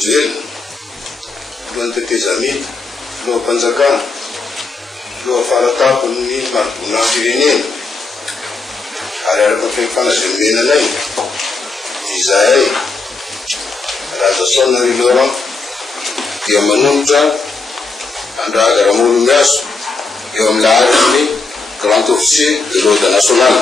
jely alohan'ny tetezamita loham-panjakana loham-faratapony maribonan'ny firenena ary araka fanazemenanay izahay Razasona Laurent dia manombotra Andraga Ramolo Miaso eo amin'ny lahariny Grand Officier de l'Ordre National.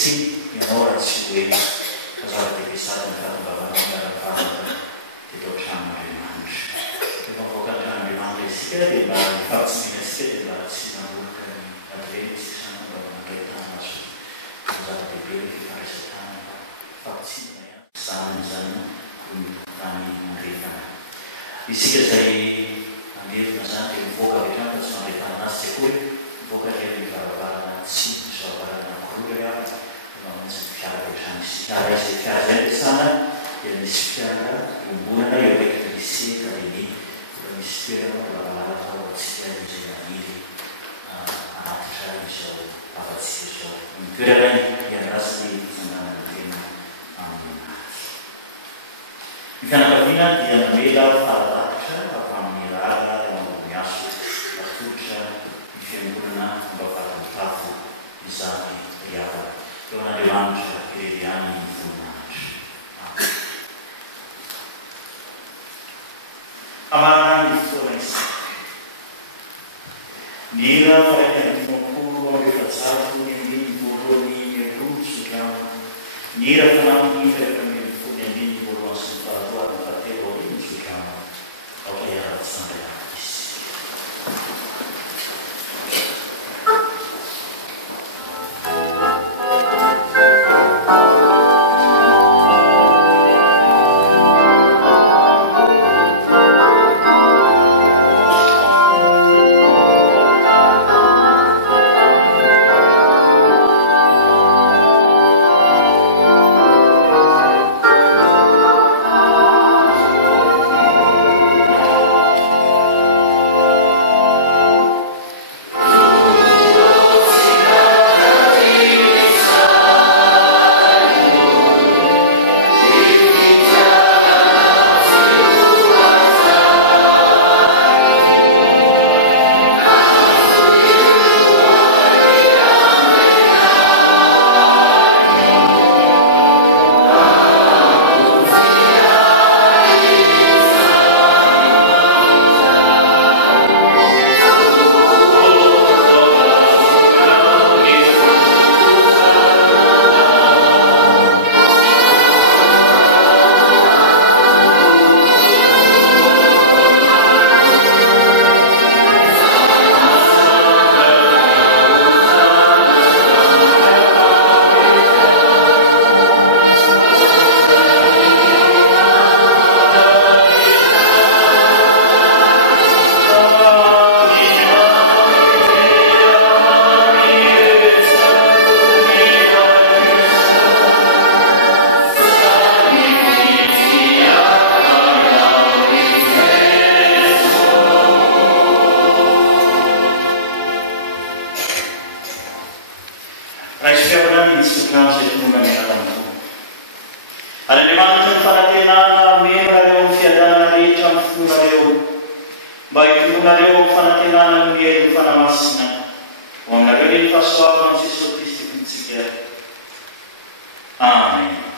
si ianao raha tsy hoe fazava-dehibe sady ny fahatongavanao miara-pahafa dia tao tranon'Andriamanitra. Rehefa mivoaka ny tranon'Andriamanitra isika dia mba mifampitsimihasika dia mba tsy nanoloka ny adreny isika sana mba mangaitana azo fazava-dehibe ny fifandraisan-tany fampitsimina ihany izany zany tany mandrefana. Isika izay amerina zany dia mivoaka avy hatrany fa tsy mandrefana anazy tsy hoe mivoaka dia ny varavarana tsy varavarana anankiroa rehefa mamonjy ny fiara ohatrany isika. Ary izay fiara izay ampiasana dia misy fiara iombonana eo akaiky lycée Académie, dia misy toerana lavalava ao antsika izay maniry anatitra izao afa-tsy izao. Ny toerana ianarasany fananana tena aminazy. Ny fianakaviana dia namela fahalatitra avy amin'ny rara eo ambony aso atolotra ny fiangonana ambavaran-tafo izany riavana. Eo an'Andriamanitra ireriany ny voninahitra. Amarana ny fotoana isika. Ny hira faraika ny dimampolo amby efajato ny ambiny voalohany roa sodrano. Ny hira fanampiny faraika amin'ny folo ambiny voalohany sy ny faharoa ny fahatelo ambiny sodrano. Aoka iara-tsandray isika. Amen.